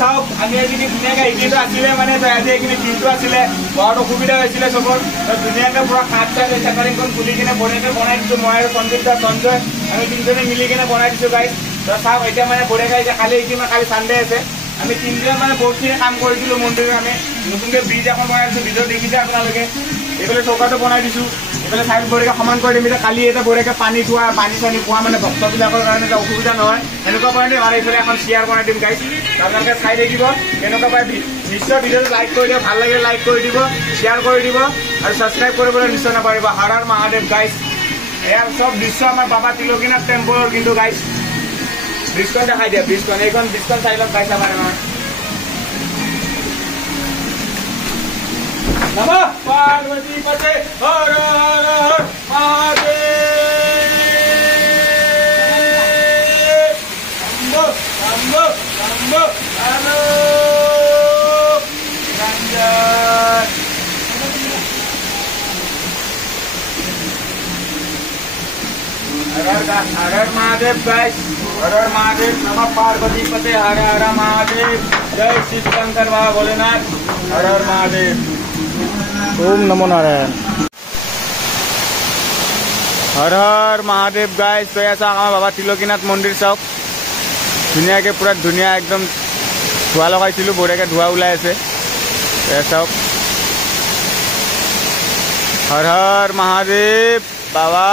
চাওক আমি এইখিনি ধুনীয়াকৈ এইখিনিতো আছিলে মানে আজি এইখিনি দিনটো আছিলে বহুত অসুবিধা হৈছিলে চবৰ ধুনীয়াকৈ পুৰা কাঠ চাঠ চেটাৰিংখন খুলি কিনে বঢ়িয়াকৈ বনাই দিছোঁ মই আৰু সঞ্জিত দা সঞ্জয় আমি তিনিজনে মিলি কিনে বনাই দিছোঁ গাইজ চাওক এতিয়া মানে বঢ়িয়াকৈ এতিয়া কালি এইখিনি কালি চানডে আছে আমি তিনিজন মানে বহুতখিনি কাম কৰিছিলোঁ মন্দিৰত আমি নতুনকৈ ব্ৰিজ এখন বনাই দিছোঁ ব্ৰিজত দেখিছে আপোনালোকে এইফালে চৌকাটো বনাই দিছোঁ এইফালে চাইড বঢ়িয়াকৈ সমান কৰি দিম এতিয়া কালি এটা বঢ়িয়াকৈ পানী থোৱা পানী চানী খোৱা মানে ভক্তবিলাকৰ কাৰণে এটা অসুবিধা নহয় এনেকুৱা কাৰণে আৰু এইফালে এখন চেয়াৰ বনাই দিম গাইজ আপোনালোকে চাই থাকিব কেনেকুৱা পাই নিশ্চয় ভিডিঅ'টো লাইক কৰি দিব ভাল লাগিলে লাইক কৰি দিব শ্বেয়াৰ কৰি দিব আৰু ছাবস্ক্ৰাইব কৰিবলৈ নিশ্চয় নাপাহৰিব হৰ হৰ মহাদেৱ গাইজ এয়াৰ চব দৃশ্য আমাৰ বাবা তিলকীনাথ টেম্পলৰ কিন্তু গাইজ ব্ৰিজখন দেখাই দিয়া ব্ৰিজখন এইখন ব্ৰিজখন চাই লওক গাইজ আমাৰ নমঃ পাৰ্বতী পতে হৰ হৰ হৰ মহাদেৱ শম্ভো শম্ভো শম্ভো হ্যালো রঞ্জন हर हर महादेव गाइस हर हर महादेव नमः पार्वती पते हर हर महादेव जय शिव शंकर बाबा भोलेनाथ हर हर महादेव ओम नमो नारायण हर हर महादेव गाइस तो ऐसा हमारा बाबा तिलकीनाथ मंदिर चाওক ধুনীয়াকৈ পুৰা ধুনীয়া একদম ধোঁৱা লগাইছিলোঁ বঢ়িয়াকৈ ধোঁৱা ওলাই আছে চাওক হৰ হৰ মহাদেৱ বাবা